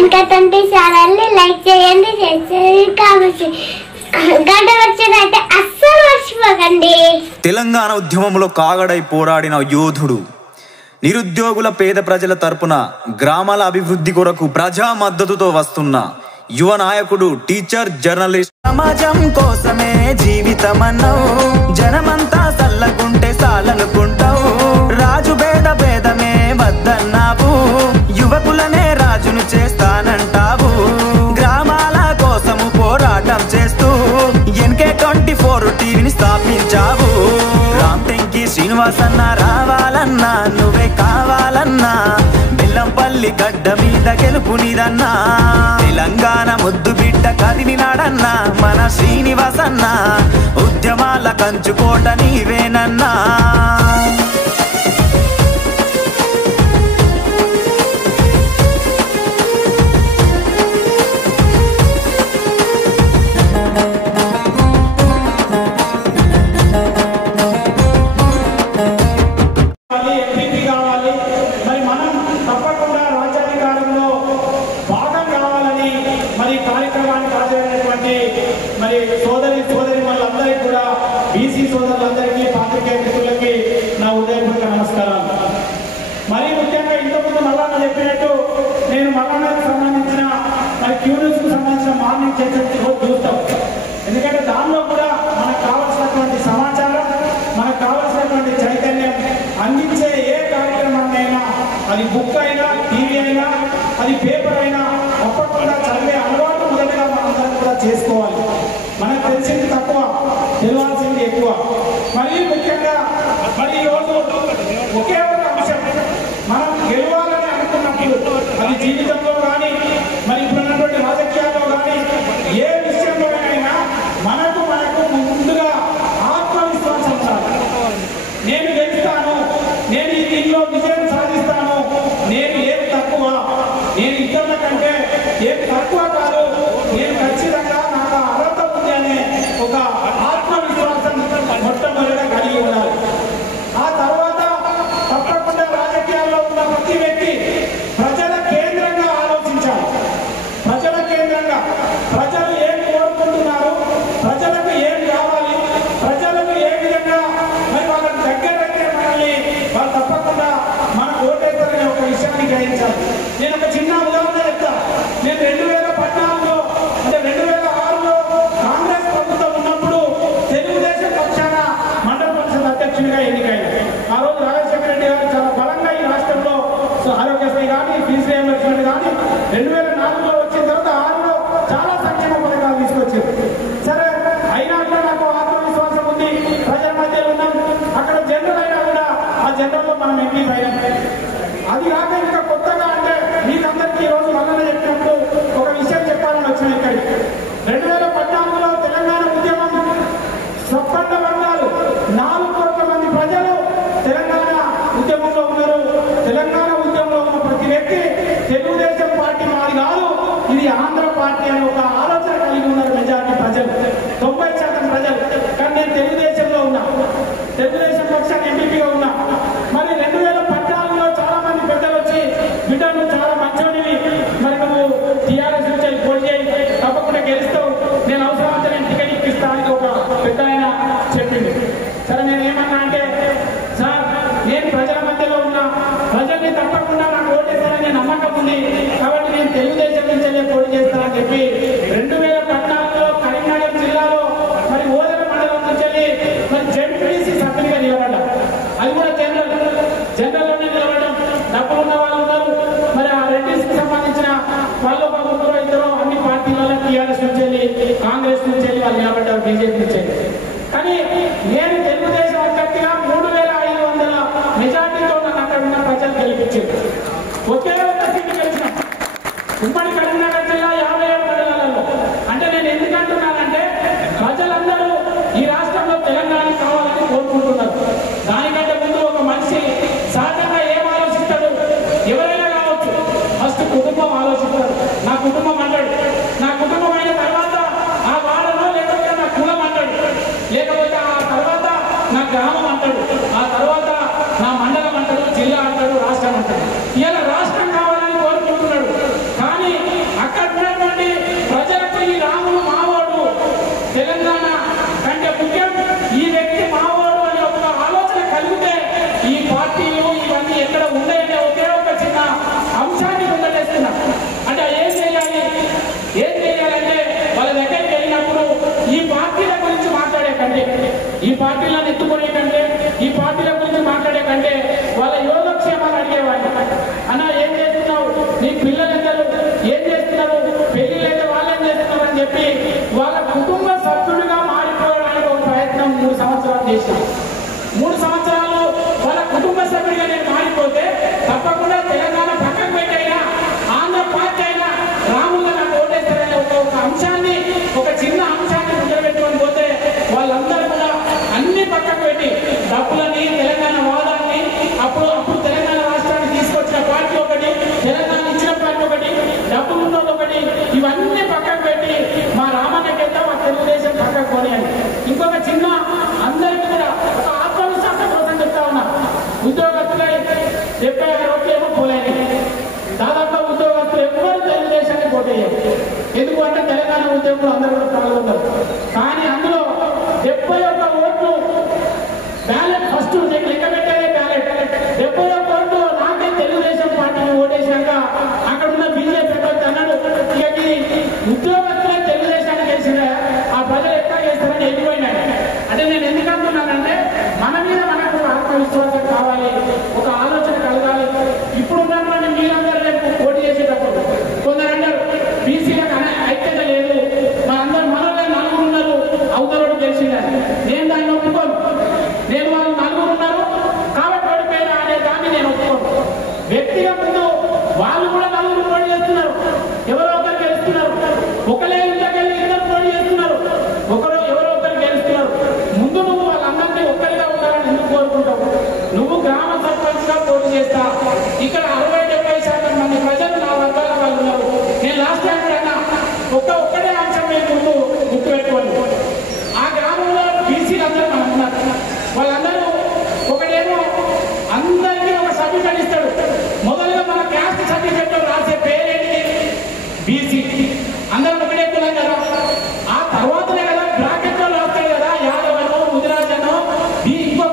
వెనకతంటి ఛానల్ని లైక్ చేయండి, కామెంట్ గంట వచ్చేదైతే అస్సలు మర్చిపోకండి. తెలంగాణ ఉద్యమంలో కాగడై పోరాడిన యోధుడు, నిరుద్యోగుల పేద ప్రజల తరపున గ్రామాల అభివృద్ధి కొరకు ప్రజా మద్దతుతో వస్తున్న యువ నాయకుడు, టీచర్, జర్నలిస్ట్. సమాజం కోసమే జీవితమన్నావు, జనమంతా సల్లగుంటే సాలనుకుంటావు, రాజు భేదమే వద్దన్నావు, యువకులనే రాజును చేస్తానంటావు, గ్రామాల కోసము పోరాటం చేస్తూ NK24 టీవీని స్థాపించావు. రామ్టెంకి శ్రీనివాసన్న రావాలన్నా, నువ్వే కావాలన్నా, బెల్లంపల్లి గడ్డ మీద గెలుపు నీదన్నా, తెలంగాణ ముద్దు బిడ్డ కదిలినాడన్నా మన శ్రీనివాసన్న, ఉద్యమాల కంచుకోట నీవేనన్నా. బీసీ సోదరులందరికీ, పాత్రికేయ మిత్రులకి నా హృదయపూర్వక నమస్కారాలు. మరీ ముఖ్యంగా ఇంతకుముందు మల్లన్న చెప్పినట్టు నేను మల్లన్నకు సంబంధించిన క్యూన్యూస్కు సంబంధించిన మార్నింగ్ చర్చ రోజు చూస్తాం. ఎందుకంటే దానిలో కూడా మనకు కావాల్సినటువంటి సమాచారం, మనకు కావాల్సినటువంటి చైతన్యం అందించే ఏ కార్యక్రమాన్నైనా, అది బుక్ అయినా, టీవీ అయినా, అది పేపర్ అయినా, తప్పకుండా చదివే అలవాటు మొదటిగా మనందరం కూడా చేసుకోవాలి. మనకు తెలిసింది తక్కువ, తెలియాల్సింది ఎక్కువ. మరీ ముఖ్యంగా మరి ఈరోజు ఒకే ఒక అంశం, మనం గెలవాలని అనుకున్నప్పుడు అది జీవితంలో కానీ, మరి ఇప్పుడున్నటువంటి రాజకీయాల్లో కానీ, ఏ విషయంలోనైనా మనకు ముందుగా ఆత్మవిశ్వాసం ఉండాలి. నేను గెలుస్తాను, నేను ఈ దీనిలో విజయం సాధిస్తాను, నేను ఏం తక్కువ, నేను ఇతరుల కంటే ఏం తక్కువ కాదు, నేను ఖచ్చితంగా నాకు అర్హత ఉంది అనే ఒక ఆత్మవిశ్వాసం మొట్టమొదటిగా కలిగి ఉండాలి. ఆ తర్వాత తప్పకుండా రాజకీయాల్లో ఉన్న ప్రతి వ్యక్తి ప్రజల కేంద్రంగా ఆలోచించాలి. ప్రజల కేంద్రంగా ప్రజలు ఏం కోరుకుంటున్నారు, ప్రజలకు ఏం కావాలి, ప్రజలకు ఏ విధంగా మరి వాళ్ళకి దగ్గరైతే మనల్ని వాళ్ళు తప్పకుండా మనకు ఓటేస్తారనే ఒక విషయాన్ని గ్రహించాలి. నేను ఒక చిన్న ఉదాహరణ చెప్తా. నేను 2014లో అంటే 2006లో కాంగ్రెస్ ప్రభుత్వం ఉన్నప్పుడు తెలుగుదేశం పక్షాన మండల పరిషత్ అధ్యక్షునిగా ఎన్నికైంది. ఆ రోజు రాజశేఖర రెడ్డి గారు చాలా బలంగా ఈ రాష్ట్రంలో ఆరోగ్యశ్రీ కానీ, ఫీజు రియంబర్స్మెంట్ కానీ 2004లో వచ్చిన తర్వాత 6లో చాలా సంక్షేమ పథకాలు తీసుకొచ్చారు. సరే అయినా కూడా నాకు ఆత్మవిశ్వాసం ఉంది, ప్రజల మధ్యలో ఉన్నాం. అక్కడ జనరల్ అయినా కూడా ఆ జనరల్లో మనం ఎంపీ అయినాం. అది కాక ఇంకా కొత్తగా అంటే మీకందరికీ ఈ రోజు మళ్ళీ చెప్పినప్పుడు ఒక విషయం చెప్పాలని వచ్చిన ఇక్కడికి. 2014లో తెలంగాణ ఉద్యమం సొప్పండ వర్గాలు 4 కోట్ల మంది ప్రజలు తెలంగాణ ఉద్యమంలో ఉన్నారు. తెలంగాణ ఉద్యమంలో ఉన్న ప్రతి వ్యక్తి తెలుగుదేశం పార్టీ మాది కాదు, ఇది ఆంధ్ర పార్టీ అనే ఒక ఆలోచన కలిగి ఉన్నారు మెజారిటీ ప్రజలు, 90% ప్రజలు. కానీ నేను తెలుగుదేశంలో ఉన్నా, తెలుగుదేశం పక్షాన్ని ఎంపీగా ఉన్నా. మరి 2014లో చాలా మంది పెద్దలు వచ్చి, బిడ్డ నువ్వు చాలా మంచోనివి, మరి నువ్వు టీఆర్ఎస్ నుంచి పోటీ చేయి, తప్పకుండా గెలుస్తావు, నేను అవసరమైతే నేను టికెట్ ఇప్పిస్తానని ఒక పెద్ద ఆయన చెప్పింది. సరే నేను ఏమన్నా అంటే, సార్ నేను ప్రజల మధ్యలో ఉన్నా, ప్రజల్ని తప్పకుండా నాకు ఓటేస్తానని నమ్మకం ఉంది, కాబట్టి నేను తెలుగుదేశం నుంచి పోటీ చేస్తానని చెప్పి 2014లో కరీంనగర్ జిల్లాలో మరి ఓదెల మండలం నుంచి మరి జెడ్పీటీసీ సభ్యునిగా నిలబడ్డా. అది కూడా జనరల్లోనే నిలబడడం. డబ్బులు ఉన్న వాళ్ళు ఉన్నారు, మరి ఆ రెడ్డిస్కి సంబంధించిన వాళ్ళు ఒక 1-2 అన్ని పార్టీలలో టీఆర్ఎస్ నుంచి వెళ్ళి, కాంగ్రెస్ నుంచి వెళ్ళి వాళ్ళు నిలబడ్డారు, బీజేపీ నుంచి వెళ్ళి. కానీ నేను తెలుగుదేశం అభ్యర్థిగా 3500 మెజార్టీతో నన్ను అక్కడ ఉన్న ప్రజలు గెలిపించారు. ఒకే ఒక సీటు గెలిచినాం ఉమ్మడి కరీంనగర్ జిల్లా 57 మండలాలలో. అంటే నేను ఎందుకంటున్నానంటే ప్రజలందరూ ఈ రాష్ట్రంలో తెలంగాణ కావాలని కోరుకుంటున్నారు. దానికంటే ముందు ఒక మనిషి సహజంగా ఏం ఆలోచిస్తాడు, ఎవరైనా కావచ్చు, ఫస్ట్ కుటుంబం ఆలోచిస్తారు. నా కుటుంబం అంటాడు, నా కుటుంబం అయిన తర్వాత ఆ వాడలో లేకపోతే నా కులం అంటాడు, లేకపోతే ఆ తర్వాత నా గ్రామం అంటాడు, ఆ తర్వాత నా మండలం అంటాడు, జిల్లా అంటాడు, రాష్ట్రం అంటాడు. ఇలా రాష్ట్రం కావాలని కోరుకుంటున్నాడు. కానీ పార్టీలను ఎత్తుకునే కంటే, ఈ పార్టీల గురించి మాట్లాడే కంటే వాళ్ళ యోగక్షేమాలు అడిగేవాడిని. అన్న ఏం చేస్తున్నావు, నీ పిల్లలు ఎందరు, ఏం చేస్తున్నారు, పెళ్లిళ్ళైతే వాళ్ళు ఏం చేస్తున్నారు అని చెప్పి వాళ్ళ కుటుంబ సభ్యుడిగా మారిపోవడానికి ఒక ప్రయత్నం 3 సంవత్సరాలు చేశాను. 3 సంవత్సరాలు వాళ్ళ కుటుంబ సభ్యుడిగా నేను మారిపోతే తప్పకుండా తెలంగాణ పక్కకు పెట్టైనా, ఆంధ్ర పార్టీ అయినా రాములుగా నాకు ఓటేస్తారనే ఒక అంశాన్ని, ఒక చిన్న అంశాన్ని ముందరపెట్టుకొని పోతే వాళ్ళందరూ కూడా అన్ని పక్కకు పెట్టి డబ్బులని, తెలంగాణ వాదాన్ని, అప్పుడు తెలంగాణ రాష్ట్రాన్ని తీసుకొచ్చిన పార్టీ ఒకటి, తెలంగాణ ఇచ్చిన పార్టీ ఒకటి, డబ్బులు ఉన్నది ఒకటి, ఇవన్నీ పక్కకు పెట్టి మా రామన్నకైతే మా తెలుగుదేశం పక్కకు పోనీయండి. ఇంకొక చిన్న అందరికీ కూడా ఒక ఆత్మవిశ్వాసం కోసం చెప్తా ఉన్నా. ఉద్యోగస్తులై 76 ఓట్లు ఏమో పోలేదు. దాదాపు ఉద్యోగస్తులు ఎవ్వరు తెలుగుదేశాన్ని పోటీయ్యారు. ఎందుకు అంటే తెలంగాణ ఉద్యోగులు అందరూ కూడా పాల్గొన్నారు. కానీ అందులో 71 ఓట్లు బ్యాలెట్, ఫస్ట్ లెక్క పెట్టేదే బ్యాలెట్. 71 ఓట్లు నాకే తెలుగుదేశం పార్టీని ఓటేసినాక అక్కడ ఉన్న బీజేపీ అన్నాడు, ఇక ఉద్యోగస్తులే తెలుగుదేశాన్ని చేసిన ఆ ప్రజలు ఎక్కడ చేస్తారని వెళ్ళిపోయినాడు. అంటే నేను ఎందుకు అంటున్నానంటే మన మీద మనకు ఆత్మవిశ్వాసం కావాలి, ఒక ఆలోచన కలగాలి. ఇప్పుడు ఉన్నటువంటి మీరందరూ రేపు పోటీ చేసేటప్పుడు కొందరు అంటారు బీసీలకు ఐక్యత లేదు, మనందరూ మనలో 4 ఉన్నారు, అవతల తెలిసిందని. నేను దాన్ని ఒప్పుకోను. నేను వాళ్ళు 4 ఉన్నారు కాబట్టి ఓడిపోయినా అనే దాన్ని నేను ఒప్పుకోను. వ్యక్తిగా ముందు వాళ్ళు కూడా 4 పోటీ చేస్తున్నారు, ఎవరో ఒకరు గెలుస్తున్నారు. ఒకలే ఇంతకెళ్ళి 2 పోటీ చేస్తున్నారు, ఎవరో ఒకరు గెలుస్తున్నారు. ముందు నువ్వు వాళ్ళందరినీ ఒక్కరిగా ఉండాలని ఎందుకు కోరుకుంటావు? నువ్వు గ్రామ సర్పంచ్ గా పోటీ చేస్తా. ఇక్కడ 60-70% మంది ప్రజలు నా వర్గాల వాళ్ళు ఉన్నారు. నేను లాస్ట్ టైం కూడా ఒక్కడే అంశం ముందు గుర్తుపెట్టుకోండి. ఆ గ్రామంలో బీసీలు అందరూ మనం ఉన్నారు. వాళ్ళందరూ ఒకటేమో అందరికీ ఒక సర్టిఫికెట్ ఇస్తాడు. మొదలుగా మన క్యాస్ట్ సర్టిఫికెట్ లో రాసే పేరేంటి? బీసీ. అందరం ఒకటే కులం కదా. ఆ తర్వాతనే కదా బ్రాకెట్ లో రాస్తాడు కదా, యాదవనో, ముదిరాజనో, ఇంకో